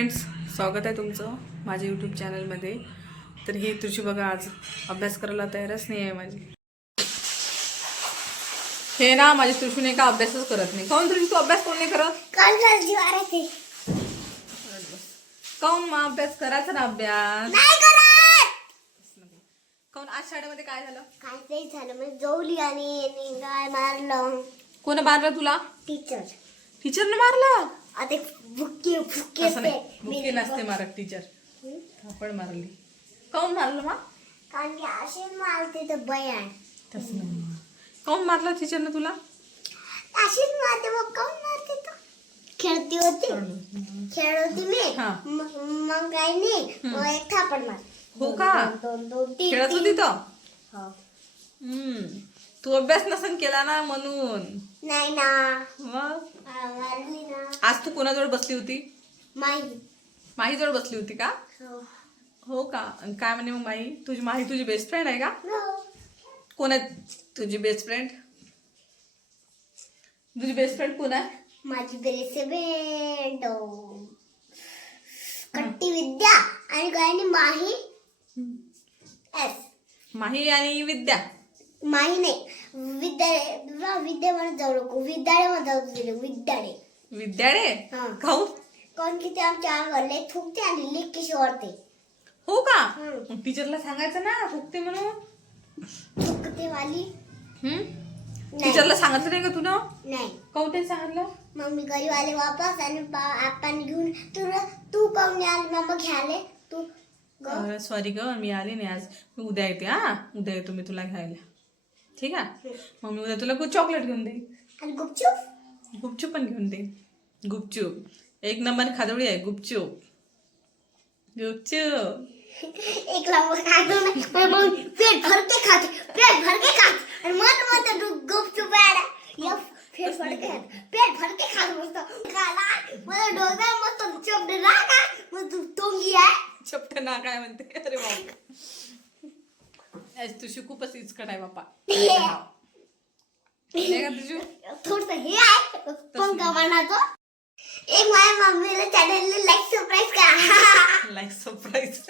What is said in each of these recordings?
Friends स्वागत आहे तुमचं माझ्या यूट्यूब चॅनलमध्ये तर ही तुझी बघा आज अभ्यास करायला तयारच नाही आहे माझी. हे ना माझी तुळशीने का अभ्यासच करत नाही. काऊन तुझी तू अभ्यास कोण नाही करत? काऊन मग अभ्यास करायचा ना अभ्यास? काऊन आज शाळेमध्ये काय झालं? काय झालं म्हणजे जवली आणि काय मारलं. कोण मारलं तुला? टीचर टीचरने मारलं? आता भुके भुके असं नाही. बुके नसते मारत टीचर थापड मारली. काऊन मारलं मग? कारण की असे मारते तर बयान तसं नाही काऊन मारलं टीचरने तुला? अशीच मारते मग. काऊन मारते तर खेळती होती. खेळ होती मी. हा. मग मग काय नाही मग एक थापड मार हो का? दोन दोन तीन खेळत तीन. होती तर हो. हम्म. तू अभ्यास नसन केला ना म्हणून. नाही ना. मग? ना. आज तू कोणाजवळ बसली होती? माई. माहीजवळ बसली होती का? हो. हो का? काय म्हणे मग माही तुझी माही तुझी बेस्ट फ्रेंड आहे का? हो. कोण आहे तुझी बेस्ट फ्रेंड तुझी बेस्ट फ्रेंड कोण आहे? माझी बेस्ट फ्रेंड कट्टी विद्या आणि गायनी माही एस माही आणि विद्या. माही नाही. विद्याळे वा विद्या म्हणत जाऊ नको. म्हणत जाऊ तुझे विद्याळे विद्याडे हा. खाऊ? कोण की ते आमच्या अंगाला थुकते आणि लिक्की शिवरते हो का? हम्म. मग टीचरला सांगायचं ना थुकते म्हणून? थुकते वाली. हम्म? नाही. टीचरला सांगितलं नाही का तुला? नाही. काऊन ते सांगितलं? मग मी घरी आले वापस आणि पा- आपण घेऊन तुला तू काऊन नाही आली? मग घ्याले तू ग- सॉरी ग मी आली नाही आज. मी उद्या येते हा? उद्या येतो मी तुला घ्यायला. ठीक आहे मग मी उद्या तुला चॉकलेट घेऊन आणि गुपचूप? गुपचूप पण घेऊन गुपचूप। एक नंबर खादवडी आहे गुपचूप। गुपचूप। एक पेट भर के खाते पेट भर के खाते आणि मत मत तू गुपचूप पेट भर के खाते पेट भर के खात मस्त। खाला मला डोसा मस्त चोपडे राखा मग तू तोंगी आहे चपट नाका म्हणते अरे बाबा आज तुझी खूपच इचकट आहे बापा. नाही का तुझी? थोडस हे आहे पंखा बनातो एक माझ्या मम्मीला चॅनलला लाईक सरप्राईज करा. लाईक सरप्राईज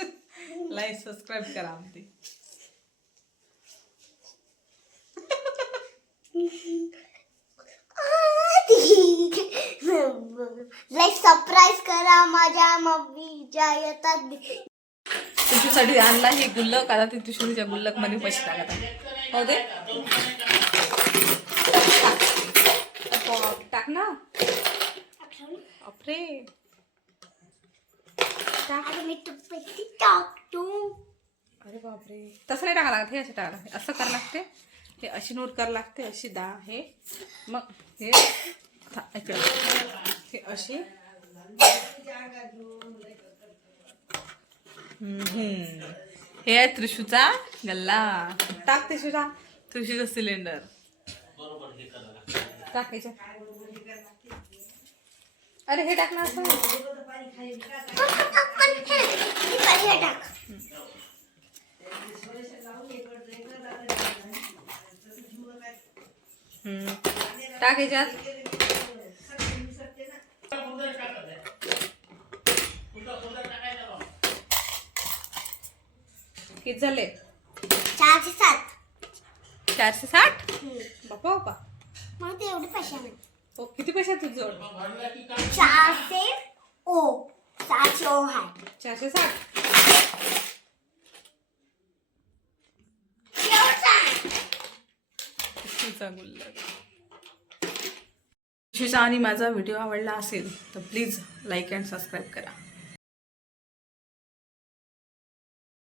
लाईक सबस्क्राईब करा आमची. लाईक सरप्राईज करा माझ्या मम्मीच्या येतात तुझ्यासाठी आणला हे गुल्लक आता ते तुझ्या गुल्लकमध्ये पैसे टाकत आहे हो दे. टाक. टाक ना. बापरे. मी अरे बापरे. तसं नाही टाका लागत हे असं टाका लागते. असं करावं लागते. हे अशी नोट करा लागते अशी दहा हे. मग हे हे अशी. हे आहे त्रिशूचा गल्ला. टाक त्रिशूचा. त्रिशूचा सिलेंडर टाक याच्यात. अरे हे टाक ना असं टाक हम्म. टाक याच्यात किती झाले? चारशे सात. चारशे साठ? बापा बापा. ते एवढे पैसे किती पैसे आहेत तुझ्याजवळ? चारशे ओ चारशे ओ हाय. चारशे साठ. तुझा गुल्लक तुझा आणि माझा व्हिडिओ आवडला असेल तर प्लीज लाईक अँड सबस्क्राईब करा.